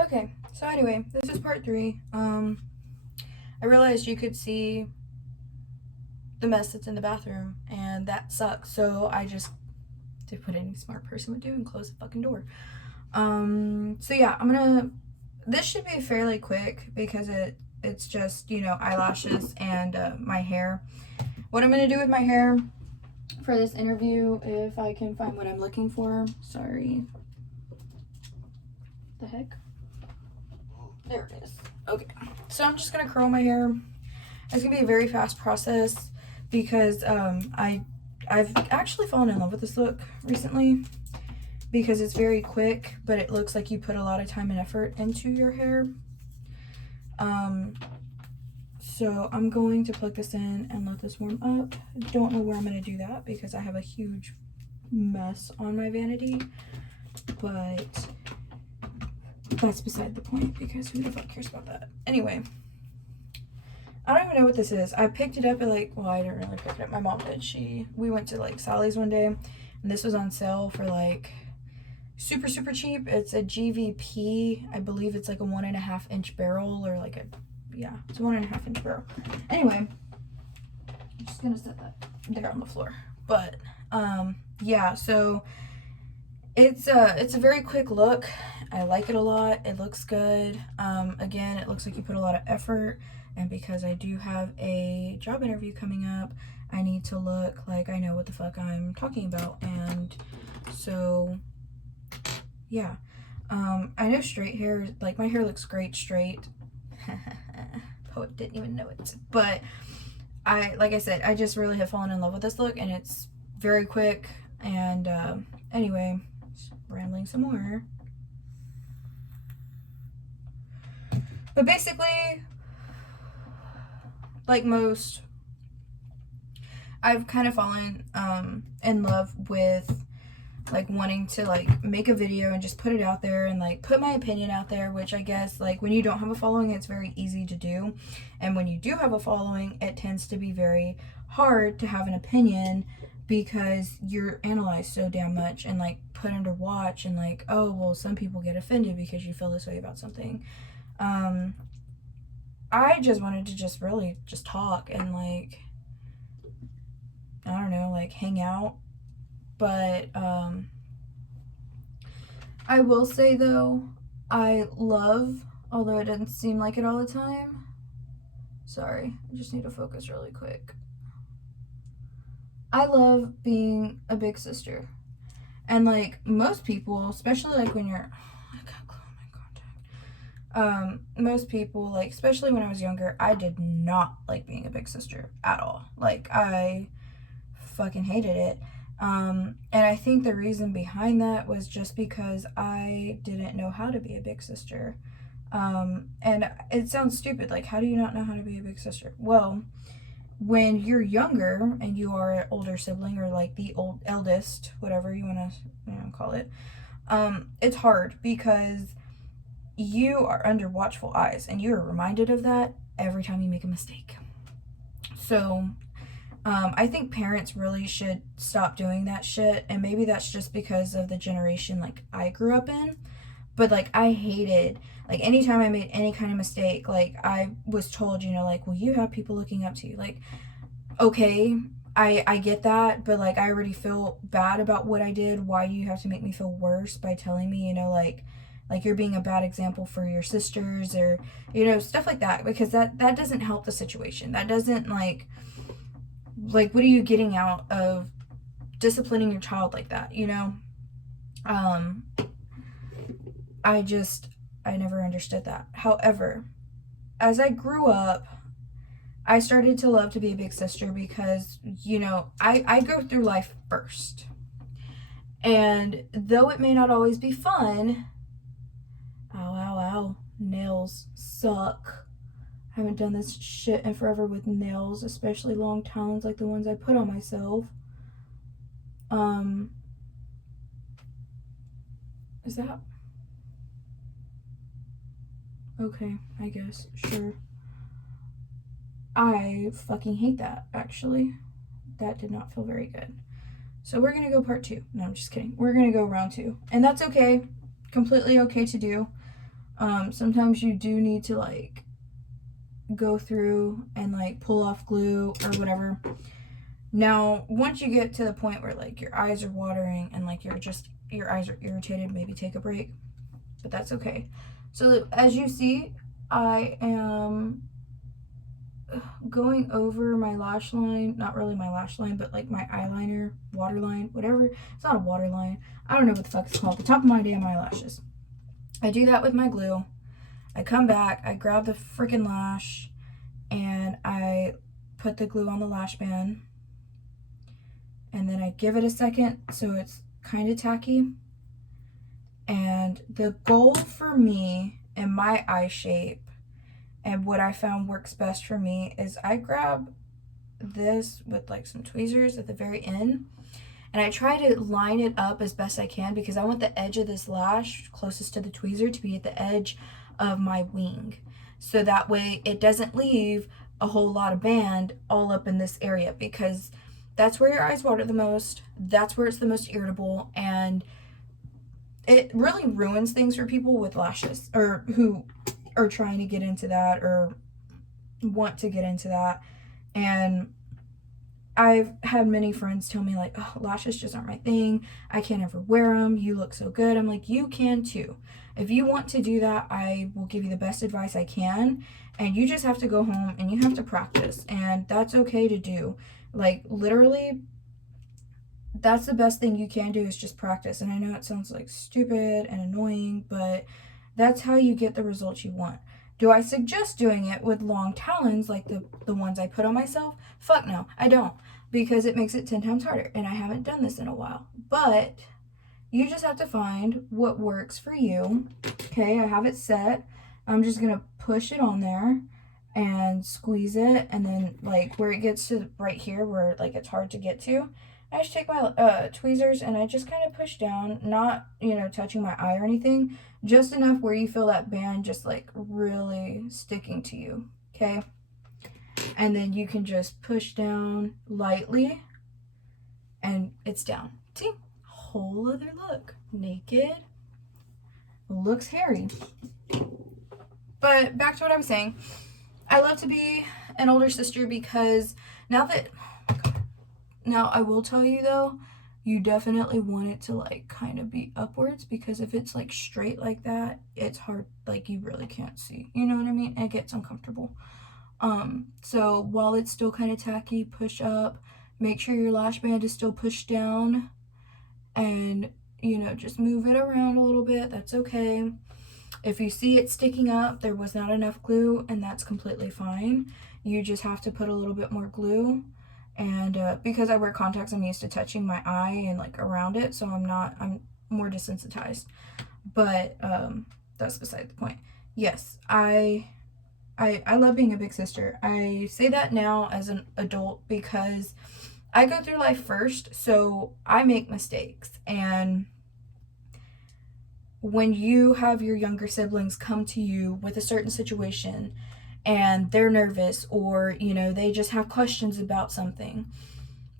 Okay, so anyway, this is part 3. I realized you could see the mess that's in the bathroom, and that sucks. So I just did what any smart person would do and close the fucking door. So yeah, this should be fairly quick because it's just, eyelashes and my hair. What I'm gonna do with my hair for this interview, if I can find what I'm looking for. Sorry. The heck? There it is. Okay. So I'm just gonna curl my hair. It's gonna be a very fast process because I've actually fallen in love with this look recently because it's very quick, but it looks like you put a lot of time and effort into your hair. So I'm going to plug this in and let this warm up. Don't know where I'm going to do that because I have a huge mess on my vanity, but that's beside the point because who the fuck cares about that? Anyway, I don't even know what this is. I picked it up at I didn't really pick it up. My mom did. We went to Sally's one day and this was on sale for super, super cheap. It's a GVP. I believe it's a 1.5 inch barrel or it's a 1.5 inch barrel. Anyway, I'm just gonna set that there on the floor. But yeah, so it's a very quick look. I like it a lot. It looks good. Again, it looks like you put a lot of effort, and because I do have a job interview coming up, I need to look like I know what the fuck I'm talking about. And so yeah, I know straight hair, my hair looks great straight. Poet didn't even know it, but like I said, I just really have fallen in love with this look, and it's very quick. And anyway, rambling some more, but basically, like most, I've kind of fallen in love with wanting to make a video and just put it out there and put my opinion out there, which I guess when you don't have a following, it's very easy to do, and when you do have a following, it tends to be very hard to have an opinion because you're analyzed so damn much and put under watch, and oh well, some people get offended because you feel this way about something. I just wanted to just really just talk and I don't know, hang out. But I will say though, I love, although it doesn't seem like it all the time. Sorry, I just need to focus really quick. I love being a big sister. And most people, especially when you're, I got glue in my contact. Most people, especially when I was younger, I did not like being a big sister at all. I fucking hated it. And I think the reason behind that was just because I didn't know how to be a big sister. And it sounds stupid. How do you not know how to be a big sister? Well, when you're younger and you are an older sibling or the eldest, whatever you want to call it, it's hard because you are under watchful eyes and you are reminded of that every time you make a mistake. So I think parents really should stop doing that shit, and maybe that's just because of the generation I grew up in, but I hated anytime I made any kind of mistake, I was told, well, you have people looking up to you. Okay, I get that, but I already feel bad about what I did. Why do you have to make me feel worse by telling me, you're being a bad example for your sisters, or stuff like that, because that doesn't help the situation. That doesn't what are you getting out of disciplining your child like that, I never understood that. However, as I grew up, I started to love to be a big sister because, I go through life first. And though it may not always be fun, ow, nails suck. I haven't done this shit in forever with nails, especially long talons like the ones I put on myself. Is that okay? I guess, sure. I fucking hate that, actually. That did not feel very good. So we're gonna go part 2. No, I'm just kidding. We're gonna go round 2, and that's okay. Completely okay to do. Sometimes you do need to like go through and like pull off glue or whatever. Now, once you get to the point where like your eyes are watering and like your eyes are irritated, maybe take a break, but that's okay. So as you see, I am going over my lash line, not really my lash line, but like my eyeliner, waterline, whatever. It's not a waterline. I don't know what the fuck it's called. The top of my damn eyelashes. I do that with my glue. I come back, I grab the freaking lash, and I put the glue on the lash band. And then I give it a second so it's kind of tacky. And the goal for me and my eye shape and what I found works best for me is I grab this with like some tweezers at the very end, and I try to line it up as best I can because I want the edge of this lash closest to the tweezer to be at the edge of my wing, so that way it doesn't leave a whole lot of band all up in this area, because that's where your eyes water the most, that's where it's the most irritable, and it really ruins things for people with lashes or who are trying to get into that or want to get into that. And I've had many friends tell me like, oh, lashes just aren't my thing, I can't ever wear them, you look so good. I'm like, you can too. If you want to do that, I will give you the best advice I can, and you just have to go home and you have to practice, and that's okay to do. Like literally, that's the best thing you can do is just practice. And I know it sounds like stupid and annoying, but that's how you get the results you want. Do I suggest doing it with long talons like the ones I put on myself? Fuck no, I don't, because it makes it 10 times harder, and I haven't done this in a while. But you just have to find what works for you. Okay, I have it set. I'm just gonna push it on there and squeeze it, and then like where it gets to right here where like it's hard to get to, I just take my tweezers and I just kind of push down, not, touching my eye or anything, just enough where you feel that band just like really sticking to you, okay? And then you can just push down lightly and it's down. See? Whole other look. Naked. Looks hairy. But back to what I was saying. I love to be an older sister because now I will tell you though, you definitely want it to like kind of be upwards, because if it's like straight like that, it's hard, like you really can't see. You know what I mean? It gets uncomfortable. So while it's still kind of tacky, push up, make sure your lash band is still pushed down, and just move it around a little bit. That's okay. If you see it sticking up, there was not enough glue, and that's completely fine. You just have to put a little bit more glue. And because I wear contacts, I'm used to touching my eye and like around it, so I'm more desensitized. But that's beside the point. Yes, I love being a big sister. I say that now as an adult because I go through life first, so I make mistakes. And when you have your younger siblings come to you with a certain situation and they're nervous, or they just have questions about something,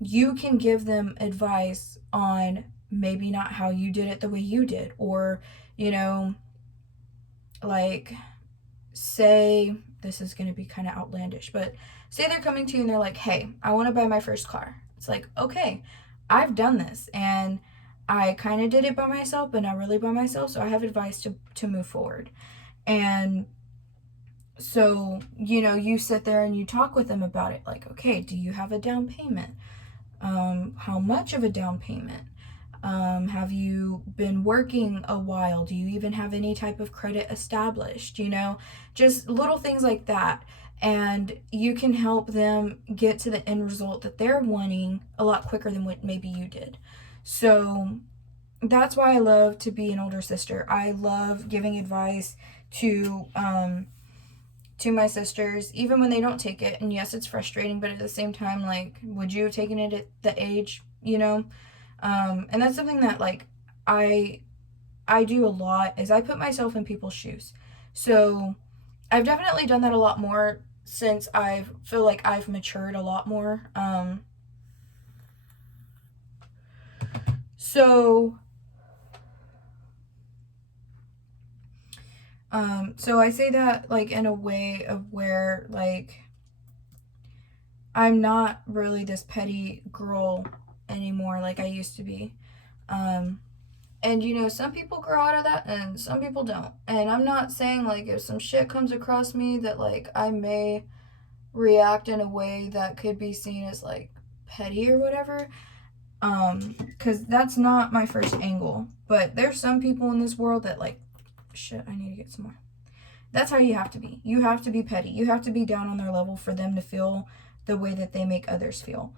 you can give them advice on maybe not how you did it the way you did, or like, say, this is going to be kind of outlandish, but say they're coming to you and they're like, hey, I want to buy my first car. It's like, okay, I've done this and I kind of did it by myself, but not really by myself, so I have advice to move forward. And so, you sit there and you talk with them about it, like, okay, do you have a down payment? How much of a down payment? Have you been working a while? Do you even have any type of credit established? Just little things like that. And you can help them get to the end result that they're wanting a lot quicker than what maybe you did. So that's why I love to be an older sister. I love giving advice to my sisters, even when they don't take it. And yes, it's frustrating, but at the same time, like, would you have taken it at the age, and that's something that like I do a lot, is I put myself in people's shoes. So I've definitely done that a lot more since I feel like I've matured a lot more. So So I say that, like, in a way of where, like, I'm not really this petty girl anymore like I used to be. And you know, some people grow out of that and some people don't. And I'm not saying, like, if some shit comes across me that, like, I may react in a way that could be seen as, like, petty or whatever. Because that's not my first angle. But there's some people in this world that, like, shit, I need to get some more. That's how you have to be. You have to be petty. You have to be down on their level for them to feel the way that they make others feel.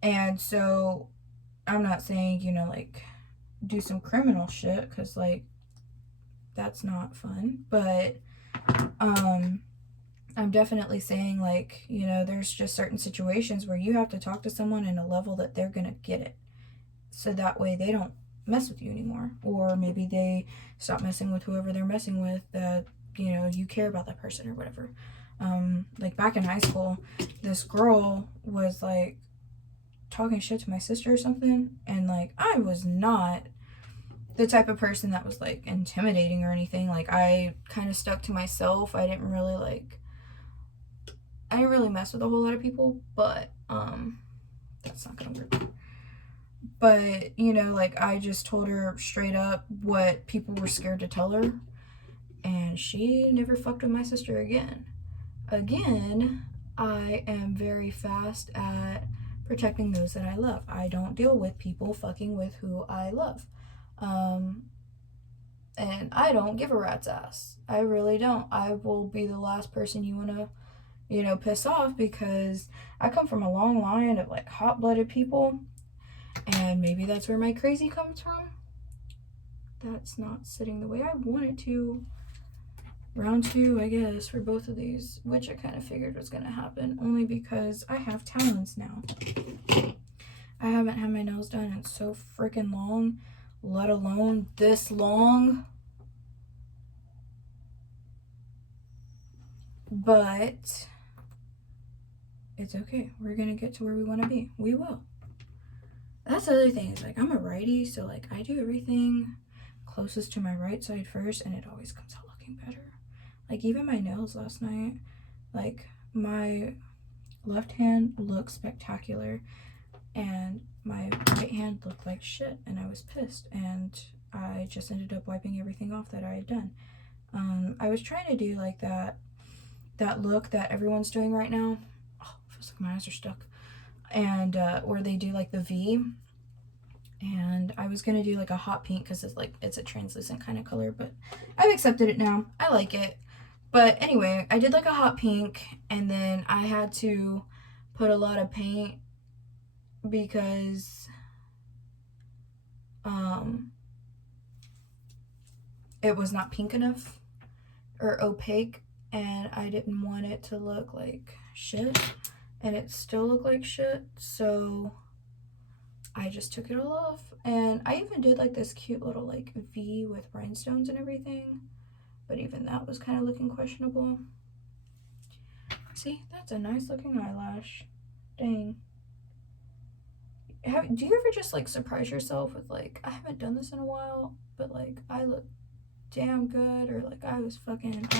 And so I'm not saying, you know, like, do some criminal shit, because, like, that's not fun. But I'm definitely saying, like, you know, there's just certain situations where you have to talk to someone in a level that they're gonna get it, so that way they don't mess with you anymore, or maybe they stop messing with whoever they're messing with, that, you know, you care about that person or whatever. Like, back in high school, this girl was, like, talking shit to my sister or something, and, like, I was not the type of person that was, like, intimidating or anything. Like, I kind of stuck to myself. I didn't really mess with a whole lot of people, but that's not gonna work. But, you know, like, I just told her straight up what people were scared to tell her, and she never fucked with my sister again. I am very fast at protecting those that I love. I don't deal with people fucking with who I love. And I don't give a rat's ass. I really don't. I will be the last person you want to, you know, piss off, because I come from a long line of, like, hot-blooded people, and maybe that's where my crazy comes from. That's not sitting the way I want it to. Round 2, I guess, for both of these, which I kind of figured was going to happen, only because I have talons now. I haven't had my nails done in so freaking long, let alone this long. But it's okay. We're going to get to where we want to be. We will. That's the other thing, is, like, I'm a righty, so, like, I do everything closest to my right side first, and it always comes out looking better. Like, even my nails last night, like, my left hand looked spectacular, and my right hand looked like shit, and I was pissed, and I just ended up wiping everything off that I had done. I was trying to do, like, that look that everyone's doing right now. Oh, feels like my eyes are stuck. And where they do, like, the V. And I was gonna do, like, a hot pink, because it's a translucent kind of color, but I've accepted it now. I like it. But anyway, I did, like, a hot pink, and then I had to put a lot of paint because it was not pink enough or opaque, and I didn't want it to look like shit, and it still looked like shit, so I just took it all off. And I even did, like, this cute little, like, V with rhinestones and everything, but even that was kind of looking questionable. See, that's a nice looking eyelash. Dang. Do you ever just, like, surprise yourself with, like, I haven't done this in a while, but, like, I look damn good, or, like, I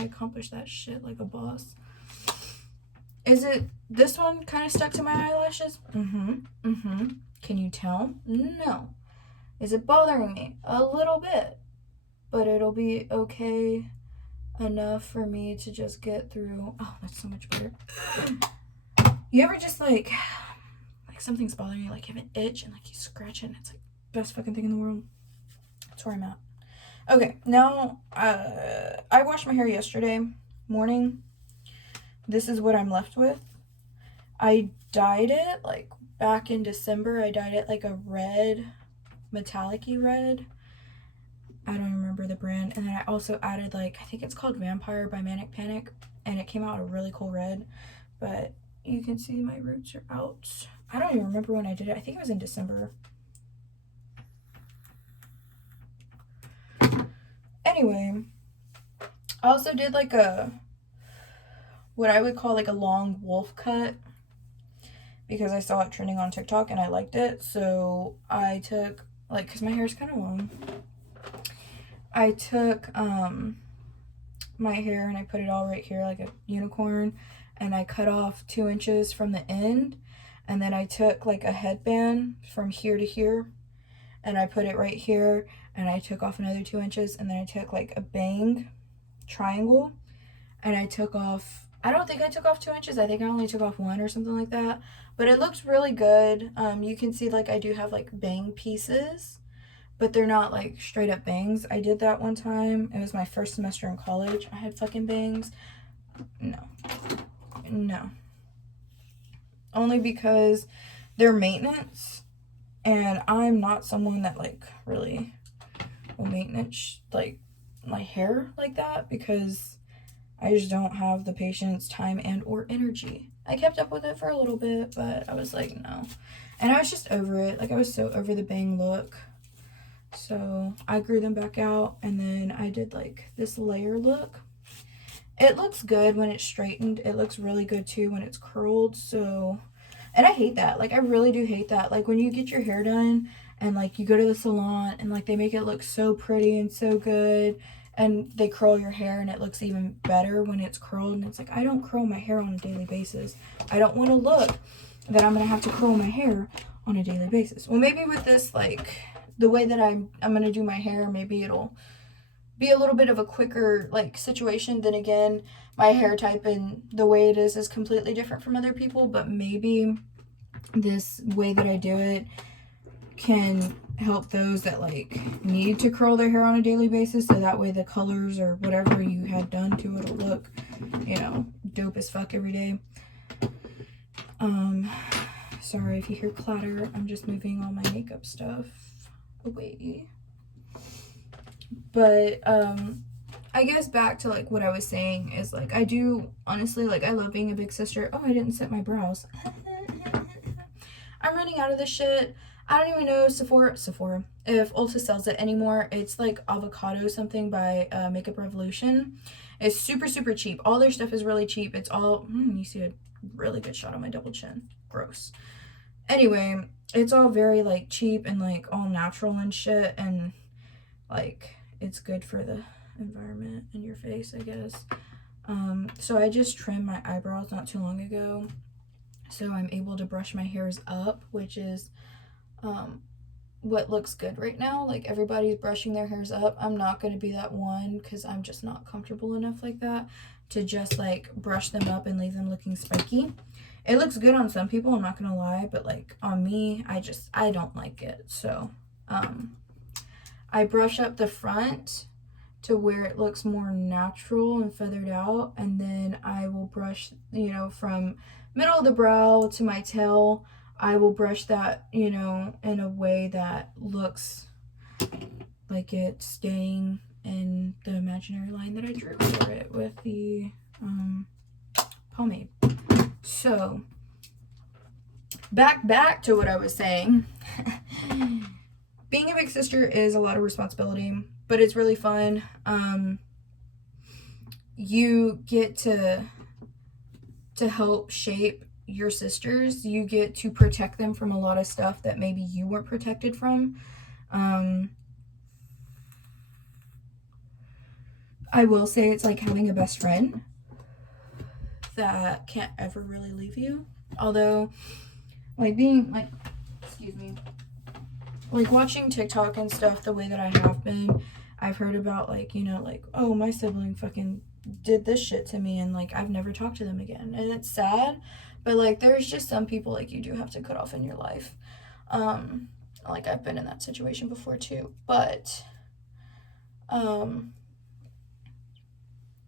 accomplished that shit like a boss? Is it this one kind of stuck to my eyelashes? Can you tell? No. Is it bothering me? A little bit. But it'll be okay enough for me to just get through. Oh, that's so much better. You ever just, like something's bothering you, like, you have an itch, and, like, you scratch it, and it's, like, best fucking thing in the world? That's where I'm at. Okay, now, I washed my hair yesterday morning. This is what I'm left with. I dyed it, like, back in December. I dyed it, like, a red, metallic-y red. I don't remember the brand. And then I also added, like, I think it's called Vampire by Manic Panic, and it came out a really cool red. But you can see my roots are out. I don't even remember when I did it. I think it was in December. Anyway, I also did, like, what I would call, like, a long wolf cut, because I saw it trending on TikTok and I liked it. So I took, like, because my hair is kind of long, I took my hair and I put it all right here like a unicorn, and I cut off 2 inches from the end, and then I took like a headband from here to here and I put it right here, and I took off another 2 inches, and then I took like a bang triangle and I took off, I don't think I took off 2 inches, I think I only took off 1 or something like that, but it looks really good. You can see like I do have like bang pieces, but they're not like straight up bangs. I did that one time. It was my first semester in college. I had fucking bangs. No. Only because they're maintenance, and I'm not someone that like really will maintenance like my hair like that, because I just don't have the patience, time, and or energy. I kept up with it for a little bit, but I was like, no. And I was just over it. Like, I was so over the bang look. So I grew them back out, and then I did like this layer look. It looks good when it's straightened. It looks really good too when it's curled. So, and I hate that. Like, I really do hate that. Like, when you get your hair done and like you go to the salon and like they make it look so pretty and so good, and they curl your hair and it looks even better when it's curled, and it's like, I don't curl my hair on a daily basis. I don't want to look that I'm gonna have to curl my hair on a daily basis. Well, maybe with this, like the way that I'm gonna do my hair, maybe it'll be a little bit of a quicker like situation. Then again, my hair type and the way it is completely different from other people, but maybe this way that I do it can help those that like need to curl their hair on a daily basis, so that way the colors or whatever you had done to it will look, you know, dope as fuck every day. Sorry if you hear clatter, I'm just moving all my makeup stuff away. But I guess back to like what I was saying is like, I do honestly, like, I love being a big sister. Oh, I didn't set my brows. I'm running out of this shit. I don't even know Sephora if Ulta sells it anymore. It's like avocado something by Makeup Revolution. It's super super cheap. All their stuff is really cheap. It's all you see a really good shot on my double chin. Gross. Anyway, it's all very like cheap and like all natural and shit, and like it's good for the environment and your face, I guess. So I just trimmed my eyebrows not too long ago, so I'm able to brush my hairs up, which is what looks good right now. Like, everybody's brushing their hairs up. I'm not going to be that one, because I'm just not comfortable enough like that to just like brush them up and leave them looking spiky. It looks good on some people, I'm not gonna lie, but like on me, I don't like it. So I brush up the front to where it looks more natural and feathered out, and then I will brush, you know, from middle of the brow to my tail. I will brush that, you know, in a way that looks like it's staying in the imaginary line that I drew for it with the pomade. So back to what I was saying. Being a big sister is a lot of responsibility, but it's really fun. You get to help shape your sisters. You get to protect them from a lot of stuff that maybe you weren't protected from. I will say it's like having a best friend that can't ever really leave you. Although, like, being like, excuse me, like watching TikTok and stuff the way that I have been, I've heard about like, you know, like, oh, my sibling fucking did this shit to me, and like I've never talked to them again, and it's sad, but like there's just some people like you do have to cut off in your life. Like, I've been in that situation before too, but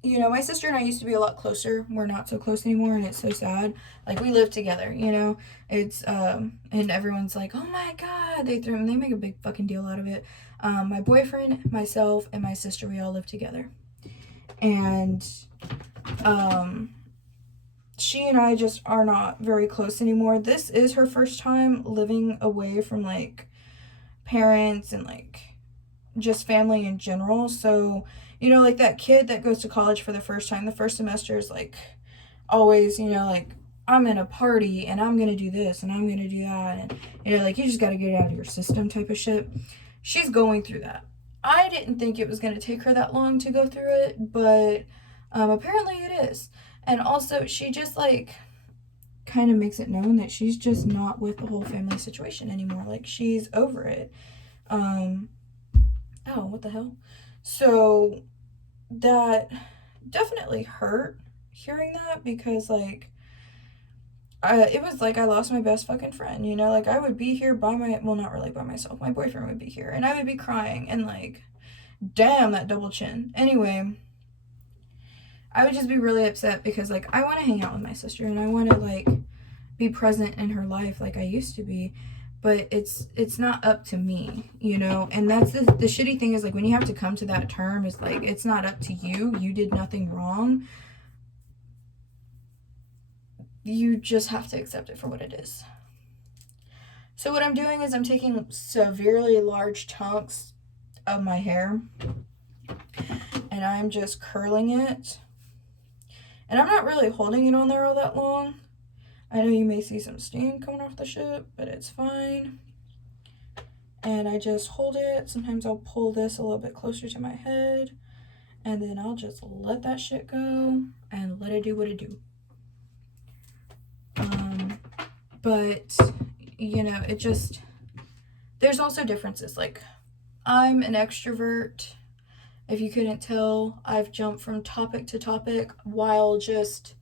you know, my sister and I used to be a lot closer. We're not so close anymore, and it's so sad. Like, we live together, you know. It's and everyone's like, oh my god, they make a big fucking deal out of it. My boyfriend, myself, and my sister, we all live together, and she and I just are not very close anymore. This is her first time living away from like parents and like just family in general. So, you know, like that kid that goes to college for the first time, the first semester is like always, you know, like, I'm in a party and I'm gonna do this and I'm gonna do that, and you know, like, you just gotta get it out of your system type of shit. She's going through that. I didn't think it was gonna take her that long to go through it, but Apparently it is. And also, she just like kind of makes it known that she's just not with the whole family situation anymore. Like, she's over it. Oh, what the hell? So that definitely hurt hearing that, because like it was like I lost my best fucking friend, you know? Like, I would be here by my, well, not really by myself. My boyfriend would be here, and I would be crying, and like, damn, that double chin. Anyway, I would just be really upset because like I want to hang out with my sister, and I want to like be present in her life like I used to be, but it's not up to me, you know? And that's the shitty thing, is like when you have to come to that term, is like it's not up to you. You did nothing wrong. You just have to accept it for what it is. So what I'm doing is I'm taking severely large chunks of my hair, and I'm just curling it. And I'm not really holding it on there all that long. I know you may see some steam coming off the shit, but it's fine. And I just hold it. Sometimes I'll pull this a little bit closer to my head, and then I'll just let that shit go and let it do what it do. But, you know, it just, there's also differences. Like, I'm an extrovert. If you couldn't tell, I've jumped from topic to topic while just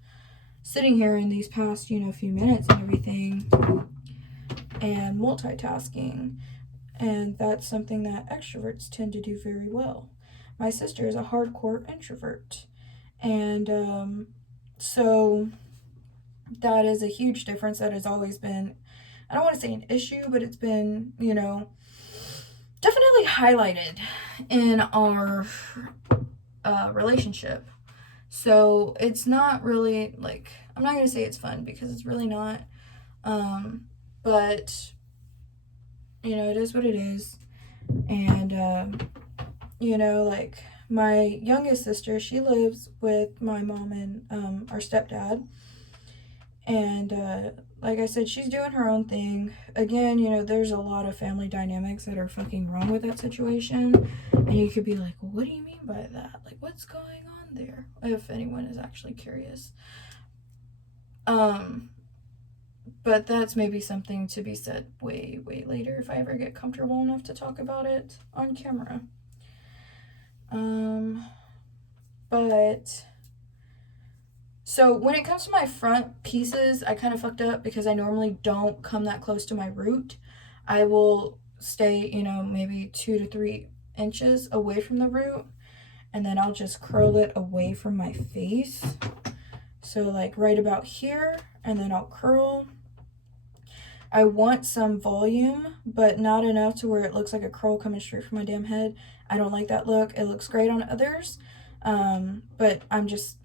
sitting here in these past, you know, few minutes and everything, and multitasking. And that's something that extroverts tend to do very well. My sister is a hardcore introvert. And so that is a huge difference that has always been, I don't want to say an issue, but it's been, you know, definitely highlighted in our relationship. So it's not really like, I'm not going to say it's fun, because it's really not. But, you know, it is what it is. And, you know, like my youngest sister, she lives with my mom and our stepdad. And like I said, she's doing her own thing. Again, you know, there's a lot of family dynamics that are fucking wrong with that situation. And you could be like, well, what do you mean by that? Like, what's going on there? If anyone is actually curious. But that's maybe something to be said way, way later if I ever get comfortable enough to talk about it on camera. But so when it comes to my front pieces, I kind of fucked up because I normally don't come that close to my root. I will stay, you know, maybe 2 to 3 inches away from the root, and then I'll just curl it away from my face. So like right about here, and then I'll curl. I want some volume, but not enough to where it looks like a curl coming straight from my damn head. I don't like that look. It looks great on others, but I'm just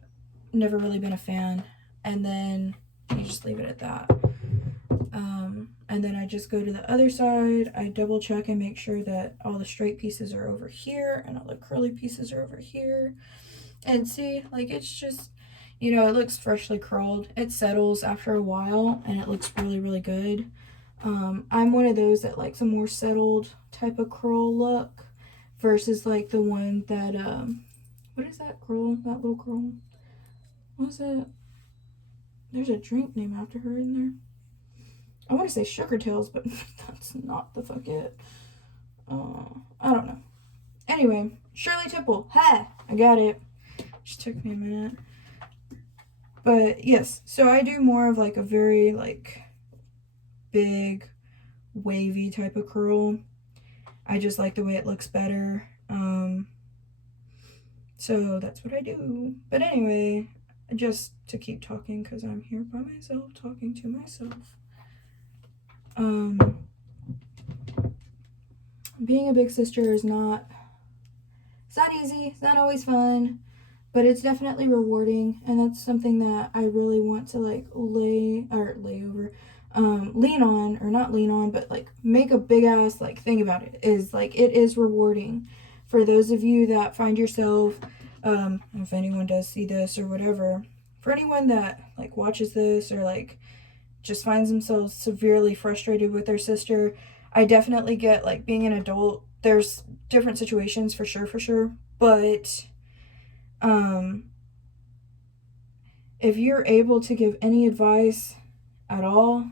never really been a fan. And then you just leave it at that. And then I just go to the other side. I double check and make sure that all the straight pieces are over here and all the curly pieces are over here. And see, like, it's just, you know, it looks freshly curled. It settles after a while and it looks really, really good. I'm one of those that likes a more settled type of curl look versus like the one that, what is that curl? That little curl? What's it? There's a drink named after her in there. I want to say Sugar Tails, but that's not the fuck it. I don't know. Anyway, Shirley Temple. Ha! I got it. Just took me a minute. But yes, so I do more of like a very like big, wavy type of curl. I just like the way it looks better. So that's what I do. But anyway, just to keep talking because I'm here by myself talking to myself. Being a big sister is not, it's not easy, it's not always fun, but it's definitely rewarding, and that's something that I really want to like lean on, or not lean on, but like make a big ass like thing about it, is like it is rewarding for those of you that find yourself, if anyone does see this or whatever, for anyone that like watches this or like just finds themselves severely frustrated with their sister. I definitely get like being an adult, there's different situations for sure, but if you're able to give any advice at all,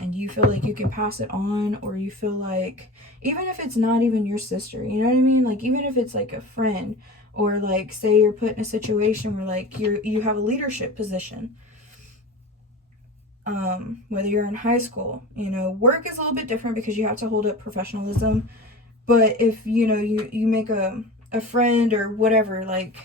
and you feel like you can pass it on, or you feel like, even if it's not even your sister, you know what I mean, like even if it's like a friend, or like say you're put in a situation where like you have a leadership position, whether you're in high school, work is a little bit different because you have to hold up professionalism. But if you make a friend or whatever, like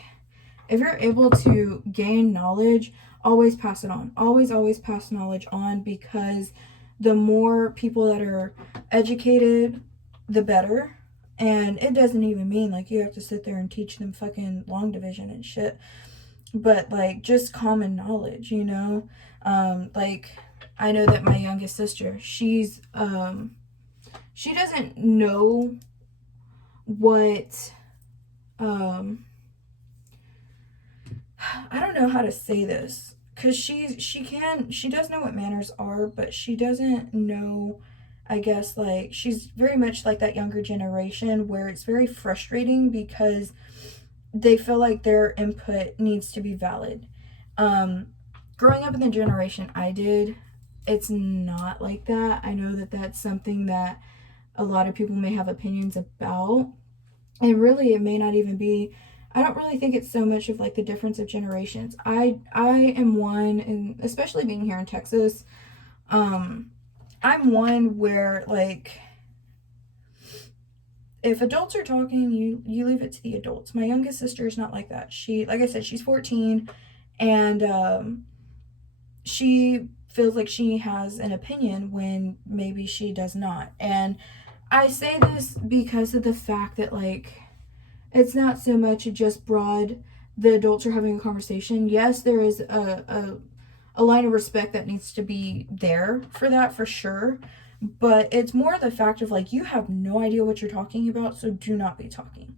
if you're able to gain knowledge, always pass it on. Always pass knowledge on, because the more people that are educated, the better. And it doesn't even mean like you have to sit there and teach them fucking long division and shit. But like just common knowledge, like I know that my youngest sister, she doesn't know what I don't know how to say this, because she does know what manners are, but she doesn't know, I guess, like she's very much like that younger generation where it's very frustrating because they feel like their input needs to be valid. Growing up in the generation I did, it's not like that. I know that that's something that a lot of people may have opinions about, and really it may not even be. I don't really think it's so much of like the difference of generations. I am one, and especially being here in Texas, I'm one where like if adults are talking, you leave it to the adults. My youngest sister is not like that. She, like I said, she's 14, and she feels like she has an opinion when maybe she does not. And I say this because of the fact that like it's not so much just broad, the adults are having a conversation. Yes, there is a line of respect that needs to be there for that, for sure. But it's more the fact of like, you have no idea what you're talking about, so do not be talking.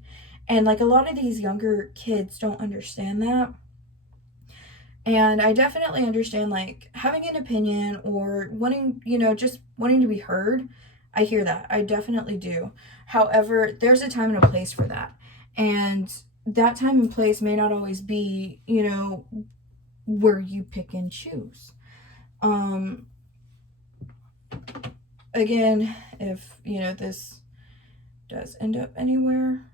And like a lot of these younger kids don't understand that. And I definitely understand like having an opinion or wanting, just wanting to be heard. I hear that. I definitely do. However, there's a time and a place for that. And that time and place may not always be, where you pick and choose. Again, if, this does end up anywhere,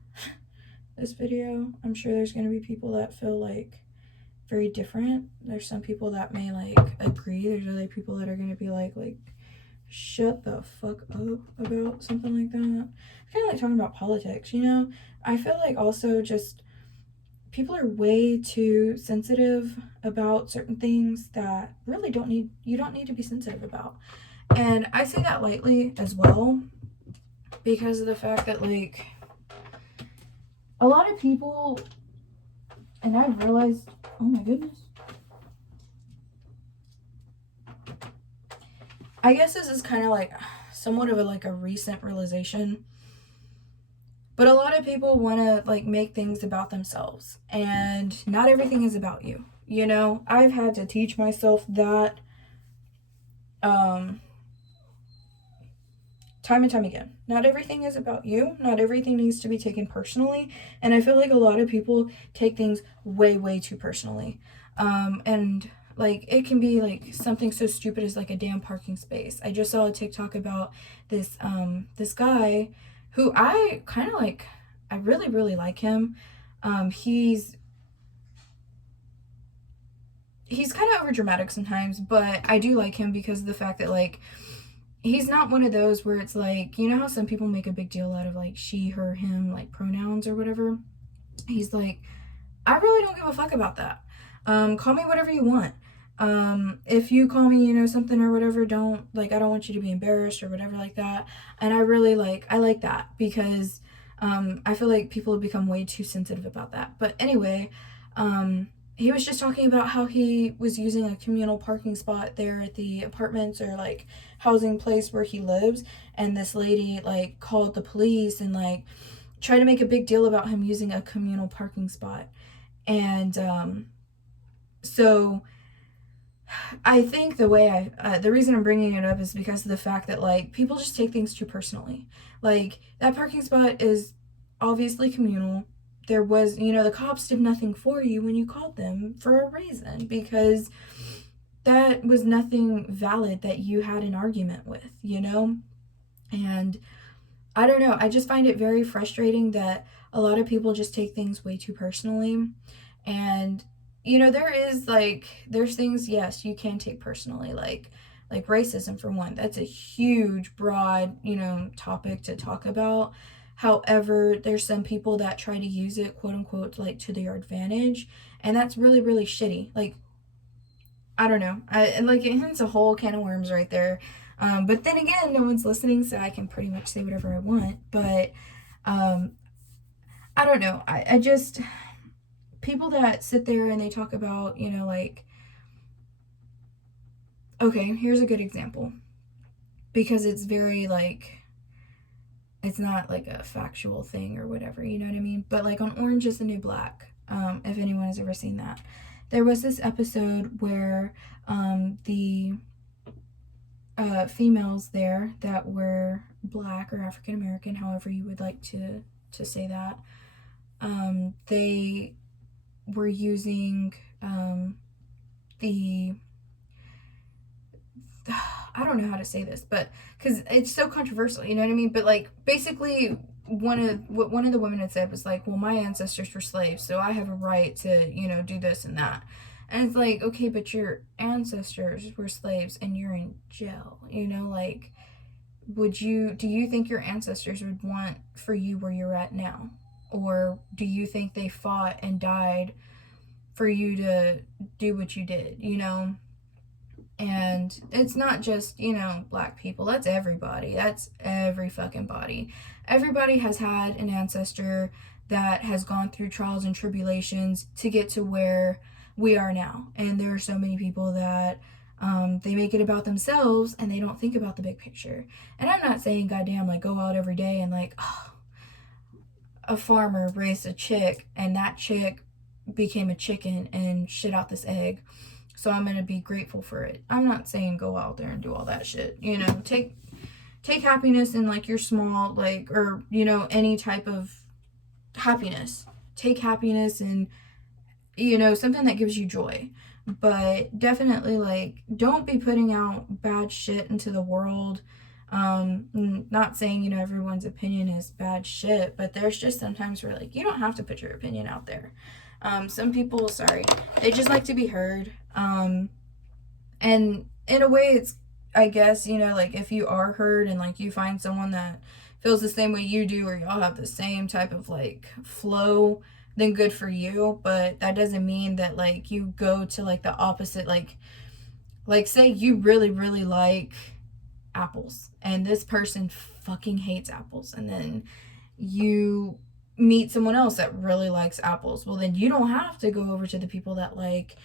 this video, I'm sure there's going to be people that feel like very different. There's some people that may like agree. There's other people that are going to be like shut the fuck up about something like that. It's kind of like talking about politics, I feel like also just people are way too sensitive about certain things that really you don't need to be sensitive about. And I say that lightly as well, because of the fact that like a lot of people, and I've realized, oh my goodness, I guess this is kind of like somewhat of a recent realization, but a lot of people want to like make things about themselves, and not everything is about you. I've had to teach myself that time and time again. Not everything is about you. Not everything needs to be taken personally. And I feel like a lot of people take things way, way too personally. And like it can be like something so stupid as like a damn parking space. I just saw a TikTok about this guy who I kind of like. I really, really like him. He's kind of over dramatic sometimes, but I do like him because of the fact that like he's not one of those where it's like, how some people make a big deal out of like she, her, him, like pronouns or whatever. He's like, I really don't give a fuck about that. Call me whatever you want. If you call me, something or whatever, I don't want you to be embarrassed or whatever like that. And I really I like that because I feel like people have become way too sensitive about that. But anyway, he was just talking about how he was using a communal parking spot there at the apartments or like housing place where he lives, and this lady like called the police and like tried to make a big deal about him using a communal parking spot. And so I think the reason I'm bringing it up is because of the fact that like people just take things too personally. Like that parking spot is obviously communal. there was, you know, the cops did nothing for you when you called them for a reason, because that was nothing valid that you had an argument with, you know? And I don't know, I just find it very frustrating that a lot of people just take things way too personally. And you know, there's things, yes, you can take personally, like racism for one. That's a huge broad, you know, topic to talk about. However, there's some people that try to use it, quote unquote, like to their advantage, and that's really really shitty. Like, I don't know. Like, it's a whole can of worms right there. But then again, no one's listening, so I can pretty much say whatever I want. But um, I don't know. I just, people that sit there and they talk about, you know, like, okay, here's a good example, because it's very like, it's not like a factual thing or whatever, you know what I mean? But like on Orange is the New Black, if anyone has ever seen that, there was this episode where the females there that were black or African American, however you would like to say that, they were using the I don't know how to say this, but because it's so controversial, you know what I mean? But like, basically, what one of the women had said was like, "Well, my ancestors were slaves, so I have a right to, you know, do this and that." And it's like, okay, but your ancestors were slaves and you're in jail, you know, like, do you think your ancestors would want for you where you're at now? Or do you think they fought and died for you to do what you did, you know? And it's not just, you know, black people. That's everybody. That's every fucking body. Everybody has had an ancestor that has gone through trials and tribulations to get to where we are now. And there are so many people that they make it about themselves and they don't think about the big picture. And I'm not saying, goddamn, like, go out every day and, like, oh, a farmer raised a chick and that chick became a chicken and shit out this egg, so I'm gonna be grateful for it. I'm not saying go out there and do all that shit. You know, take happiness in like your small, like, or you know, any type of happiness. Take happiness in, you know, something that gives you joy. But definitely, like, don't be putting out bad shit into the world. Not saying, you know, everyone's opinion is bad shit, but there's just sometimes where, like, you don't have to put your opinion out there. Some people, sorry, they just like to be heard. And in a way, it's, I guess, you know, like, if you are heard and like you find someone that feels the same way you do, or y'all have the same type of like flow, then good for you. But that doesn't mean that like you go to like the opposite. Like say you really really like apples and this person fucking hates apples, and then you meet someone else that really likes apples. Well, then you don't have to go over to the people that like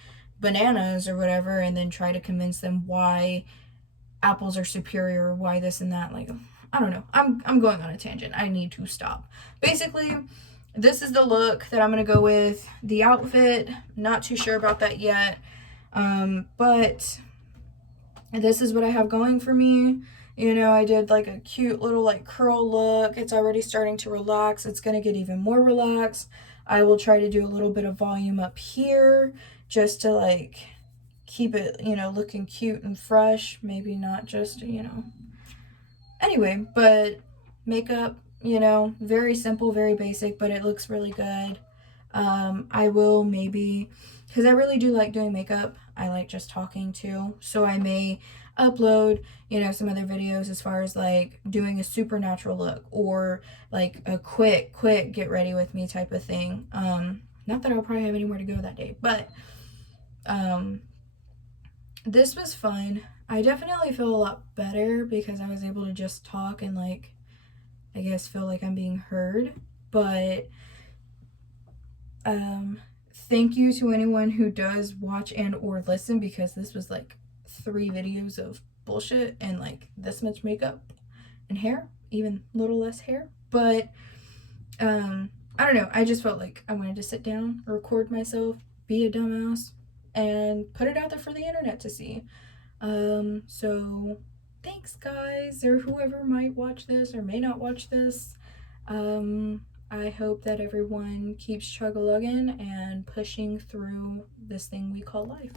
bananas or whatever and then try to convince them why apples are superior or why this and that. Like, I don't know. I'm going on a tangent. I need to stop. Basically, this is the look that I'm going to go with. The outfit, not too sure about that yet. But this is what I have going for me. You know, I did like a cute little like curl look. It's already starting to relax. It's going to get even more relaxed. I will try to do a little bit of volume up here just to like keep it, you know, looking cute and fresh. Maybe not just, you know. Anyway, but makeup, you know, very simple, very basic, but it looks really good. I will maybe, because I really do like doing makeup. I like just talking too. So I may upload, you know, some other videos as far as like doing a supernatural look or like a quick get ready with me type of thing. Not that I'll probably have anywhere to go that day, but this was fun. I definitely feel a lot better because I was able to just talk and like, I guess, feel like I'm being heard. But thank you to anyone who does watch and or listen, because this was like 3 videos of bullshit and like this much makeup and hair, even a little less hair. But I don't know, I just felt like I wanted to sit down, record myself, be a dumbass, and put it out there for the internet to see. So thanks guys, or whoever might watch this or may not watch this. I hope that everyone keeps chug-a-lugging and pushing through this thing we call life.